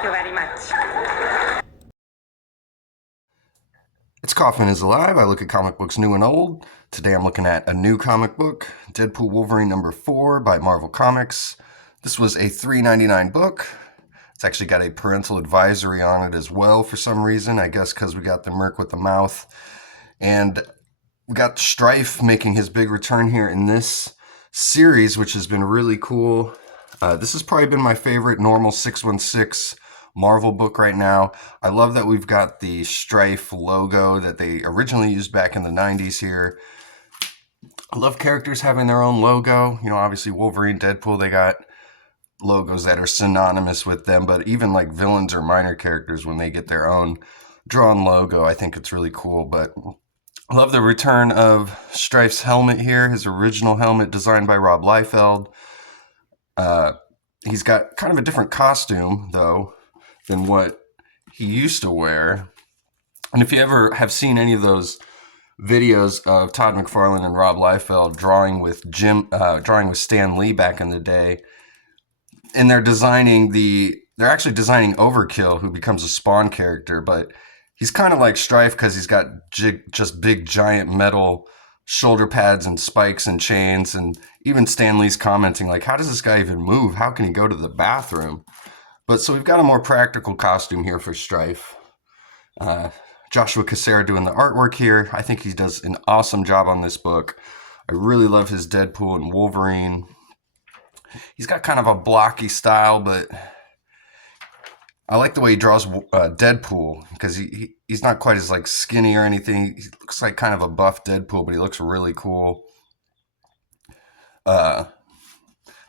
Thank you very much. It's Kaufman is Alive. I look at comic books new and old. Today I'm looking at a new comic book, Deadpool Wolverine number 4 by Marvel Comics. This was a $3.99 book. It's actually got a parental advisory on it as well for some reason. I guess because we got the Merc with the mouth. And we got STRYFE making his big return here in this series, which has been really cool. This has probably been my favorite normal 616 Marvel book right now. I love that we've got the STRYFE logo that they originally used back in the 90s here. I love characters having their own logo. You know, obviously Wolverine, Deadpool, they got logos that are synonymous with them, but even like villains or minor characters, when they get their own drawn logo, I think it's really cool. But I love the return of STRYFE's helmet here, his original helmet designed by Rob Liefeld. He's got kind of a different costume, though, than what he used to wear. And if you ever have seen any of those videos of Todd McFarlane and Rob Liefeld drawing with Stan Lee back in the day, and they're actually designing Overkill, who becomes a Spawn character, but he's kind of like STRYFE because he's got just big giant metal shoulder pads and spikes and chains, and even Stan Lee's commenting like, how does this guy even move? How can he go to the bathroom? But so we've got a more practical costume here for STRYFE. Joshua Cassara doing the artwork here. I think he does an awesome job on this book. I really love his Deadpool and Wolverine. He's got kind of a blocky style, but I like the way he draws Deadpool, because he's not quite as like skinny or anything. He looks like kind of a buff Deadpool, but he looks really cool.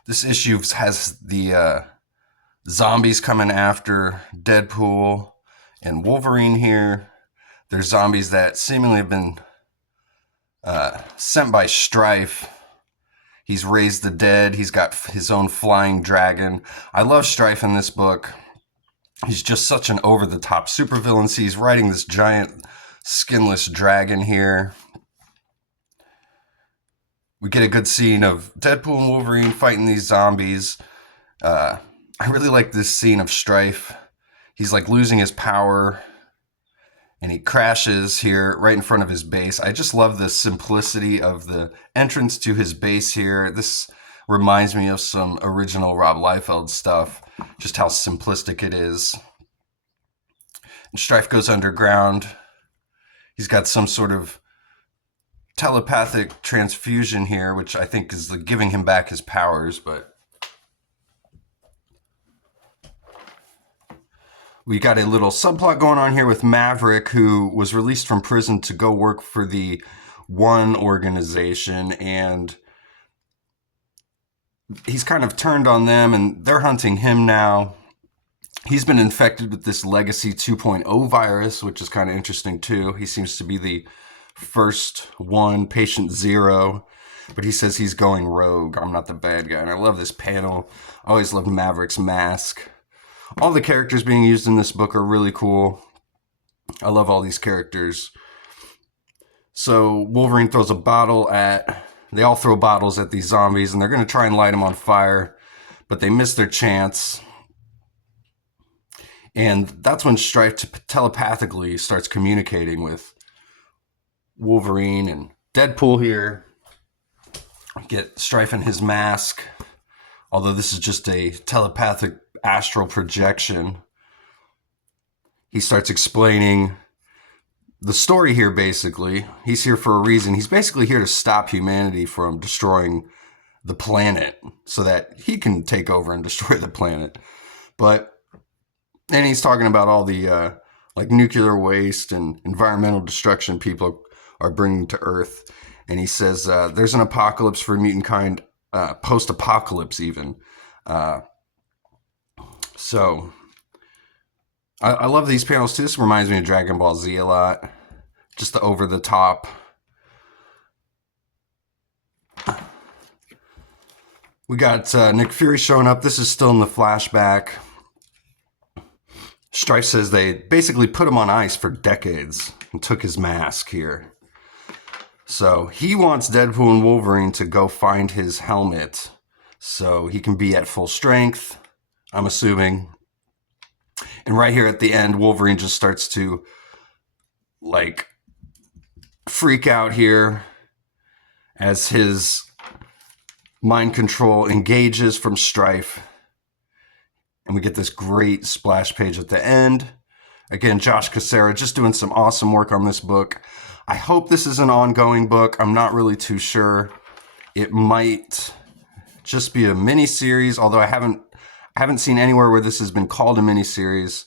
This issue has the zombies coming after Deadpool and Wolverine here. There's zombies that seemingly have been sent by STRYFE. He's raised the dead. He's got his own flying dragon. I love STRYFE in this book. He's just such an over-the-top supervillain. See, he's riding this giant skinless dragon here. We get a good scene of Deadpool and Wolverine fighting these zombies. I really like this scene of STRYFE. He's like losing his power, and he crashes here right in front of his base. I just love the simplicity of the entrance to his base here. This reminds me of some original Rob Liefeld stuff, just how simplistic it is. And STRYFE goes underground. He's got some sort of telepathic transfusion here, which I think is like giving him back his powers, but we got a little subplot going on here with Maverick, who was released from prison to go work for the One organization, and he's kind of turned on them, and they're hunting him now. He's been infected with this Legacy 2.0 virus, which is kind of interesting too. He seems to be the first one, patient 0, but he says he's going rogue. I'm not the bad guy. And I love this panel. I always loved Maverick's mask. All the characters being used in this book are really cool. I love all these characters. So Wolverine throws a bottle they all throw bottles at these zombies, and they're going to try and light them on fire, but they miss their chance. And that's when STRYFE telepathically starts communicating with Wolverine and Deadpool here. Get STRYFE in his mask, although this is just a telepathic astral projection. He starts explaining the story here, basically. He's here for a reason. He's basically here to stop humanity from destroying the planet so that he can take over and destroy the planet. But then he's talking about all the like nuclear waste and environmental destruction people are bringing to Earth. And he says there's an apocalypse for mutant kind, post-apocalypse even. So I love these panels too. This reminds me of Dragon Ball Z a lot. Just the over the top. We got Nick Fury showing up. This is still in the flashback. STRYFE says they basically put him on ice for decades and took his mask here. So he wants Deadpool and Wolverine to go find his helmet so he can be at full strength, I'm assuming. And right here at the end, Wolverine just starts to like freak out here as his mind control engages from STRYFE. And we get this great splash page at the end. Again, Josh Cassara just doing some awesome work on this book. I hope this is an ongoing book. I'm not really too sure. It might just be a mini-series, although I haven't seen anywhere where this has been called a mini-series.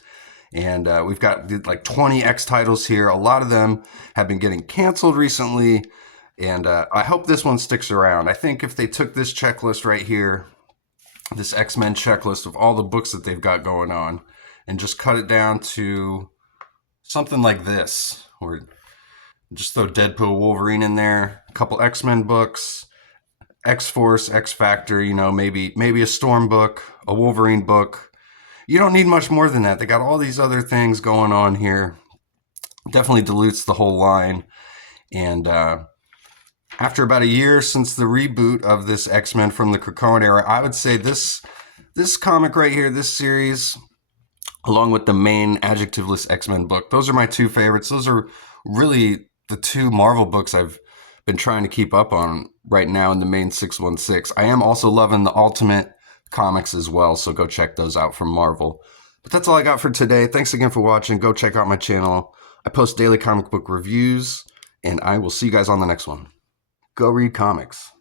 And we've got like 20 X titles here. A lot of them have been getting canceled recently. And I hope this one sticks around. I think if they took this checklist right here, this X-Men checklist of all the books that they've got going on, and just cut it down to something like this, or just throw Deadpool, Wolverine in there, a couple X-Men books, X-Force, X-Factor, you know, maybe a Storm book, a Wolverine book. You don't need much more than that. They got all these other things going on here. Definitely dilutes the whole line. And after about a year since the reboot of this X-Men from the Krakoan era, I would say this comic right here, this series, along with the main adjectiveless X-Men book, those are my two favorites. Those are really the two Marvel books I've been trying to keep up on right now in the main 616. I am also loving the Ultimate comics as well, so go check those out from Marvel. But that's all I got for today. Thanks again for watching. Go check out my channel. I post daily comic book reviews, and I will see you guys on the next one. Go read comics.